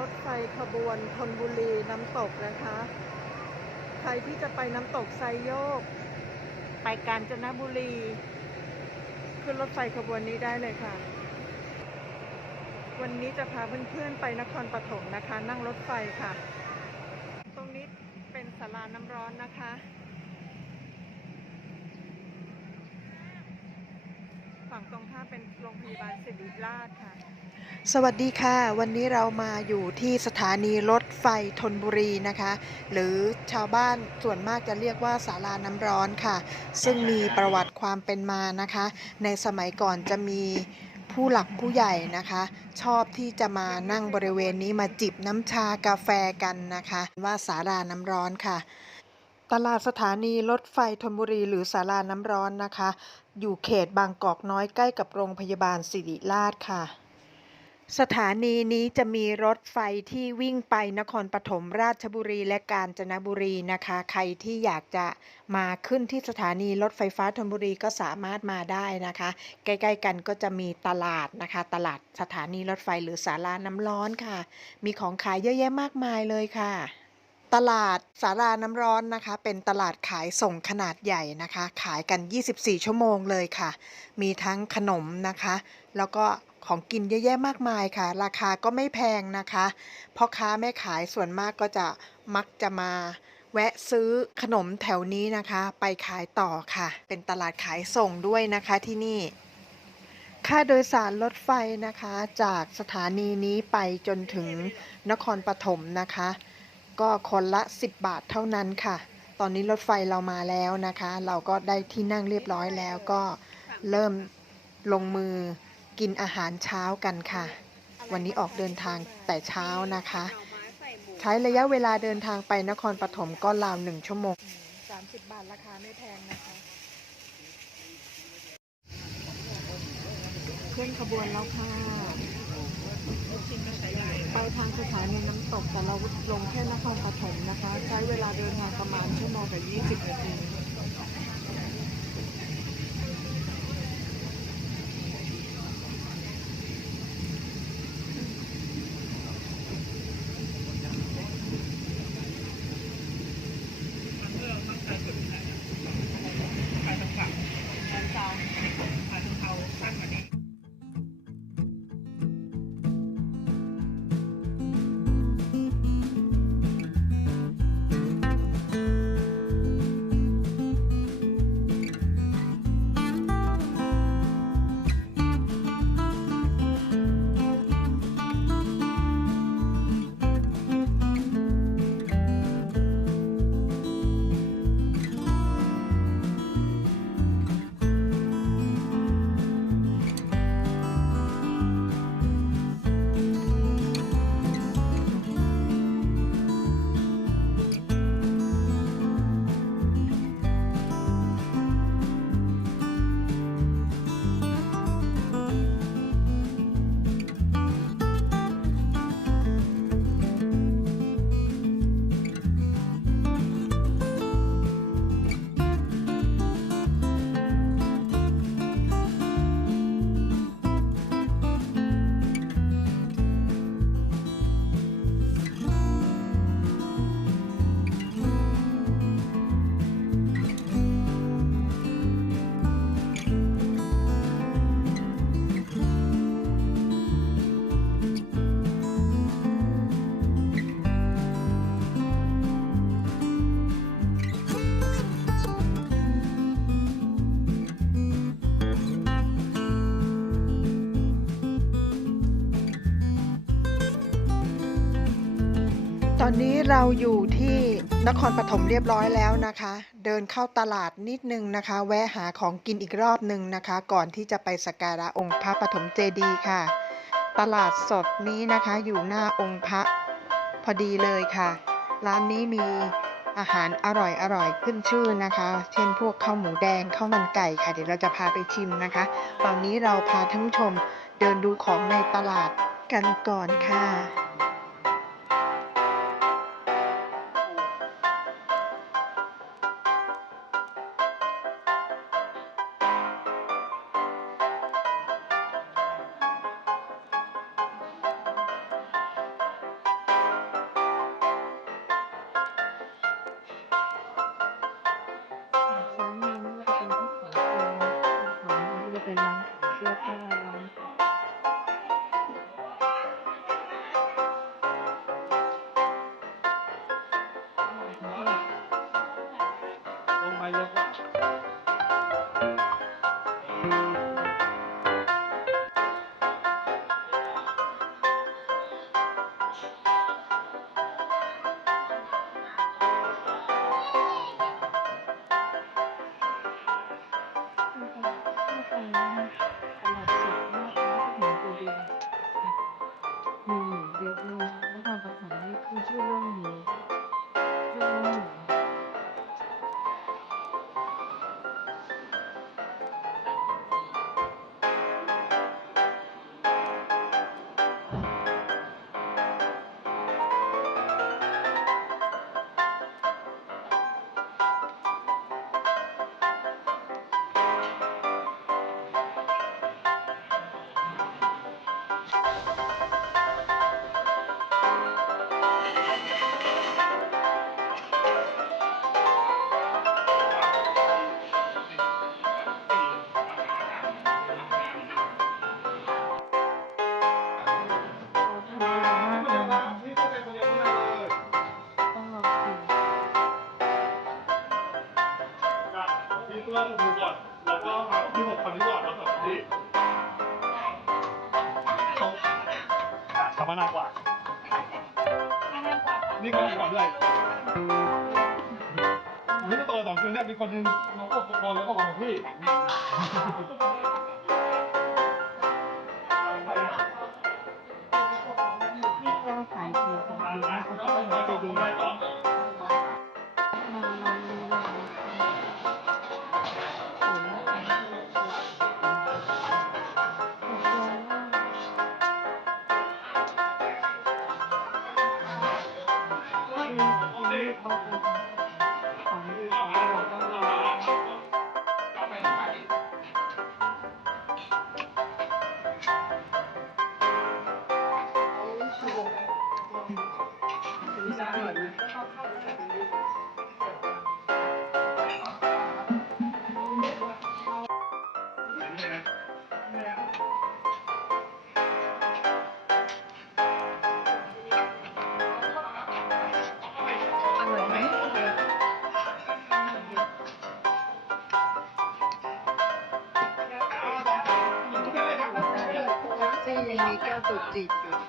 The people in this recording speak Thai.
รถไฟขบวนธนบุรีน้ำตกนะคะ ใครที่จะไปน้ำตกไซโยก ไปกาญจนบุรี ขึ้นรถไฟขบวนนี้ได้เลยค่ะ วันนี้จะพาเพื่อนๆไปนครปฐมนะคะ นั่งรถไฟค่ะ ตรงนี้เป็นศาลาน้ำร้อนนะคะฝั่งตรงข้ามเป็นโรงพยาบาลศิริราชค่ะ สวัสดีค่ะ วันนี้เรามาอยู่ที่สถานีรถไฟธนบุรีนะคะ หรือชาวบ้านส่วนมากจะเรียกว่าศาลาน้ำร้อนค่ะ ซึ่งมีประวัติความเป็นมานะคะ ในสมัยก่อนจะมีผู้หลักผู้ใหญ่นะคะ ชอบที่จะมานั่งบริเวณนี้มาจิบน้ำชากาแฟกันนะคะ ว่าศาลาน้ำร้อนค่ะ ตลาดสถานีรถไฟธนบุรีหรือศาลาน้ำร้อนนะคะ อยู่เขตบางกอกน้อยใกล้กับโรงพยาบาลศิริราชค่ะ สถานีนี้จะมีรถไฟที่วิ่งไปนครปฐมราชบุรีและกาญจนบุรีนะคะ ใครที่อยากจะมาขึ้นที่สถานีรถไฟฟ้าธนบุรีก็สามารถมาได้นะคะ ใกล้ๆกันก็จะมีตลาดนะคะ ตลาดสถานีรถไฟหรือศาลาน้ำร้อนค่ะ มีของขายเยอะแยะมากมายเลยค่ะตลาดสาราน้ำร้อนนะคะ เป็นตลาดขายส่งขนาดใหญ่นะคะ ขายกัน 24 ชั่วโมงเลยค่ะ มีทั้งขนมนะคะ แล้วก็ ของกินเยอะแยะมากมายค่ะ ราคาก็ไม่แพงนะคะพ่อค้าแม่ขายส่วนมากก็จะมักจะมา แวะซื้อขนมแถวนี้นะคะ ไปขายต่อค่ะ เป็นตลาดขายส่งด้วยนะคะที่นี่ ค่าโดยสารรถไฟนะคะ จากสถานีนี้ไปจนถึงนครปฐมนะคะ ก็คนละ 10 บาทเท่านั้นค่ะ ตอนนี้รถไฟเรามาแล้วนะคะ เราก็ได้ที่นั่งเรียบร้อยแล้วก็เริ่มลงมือ กินอาหารเช้ากันค่ะ วันนี้ออกเดินทางแต่เช้านะคะ ใช้ระยะเวลาเดินทางไปนครปฐมก็ราวหนึ่งชั่วโมง30 บาทราคาไม่แพงนะคะขึ้นขบวนแล้วค่ะ ไปทางสถานีน้ำตกแต่เราลงแค่นครปฐมนะคะ ใช้เวลาเดินทางประมาณชั่วโมงกับ20นาที อนนี้เราอยู่ที่นครปฐมเรียบร้อยแล้วนะคะ เดินเข้าตลาดนิดนึงนะคะ แวะหาของกินอีกรอบหนึ่งนะคะ ก่อนที่จะไปสักการะองค์พระปฐมเจดีย์ค่ะ ตลาดสดนี้นะคะอยู่หน้าองค์พระพอดีเลยค่ะ ร้านนี้มีอาหารอร่อยอร่อยขึ้นชื่อนะคะ เช่นพวกข้าวหมูแดงข้าวมันไก่ค่ะ เดี๋ยวเราจะพาไปชิมนะคะ ตอนนี้เราพาท่านผู้ชมเดินดูของในตลาดกันก่อนค่ะ สยามแก๊ Salamat. ขัมานานกว่า นี่ก็ขับด้วยนี่ตัวสองคืนแรยมีคนนึงเราก็โดนแล้วก็บอกพี่ イートアっ言って。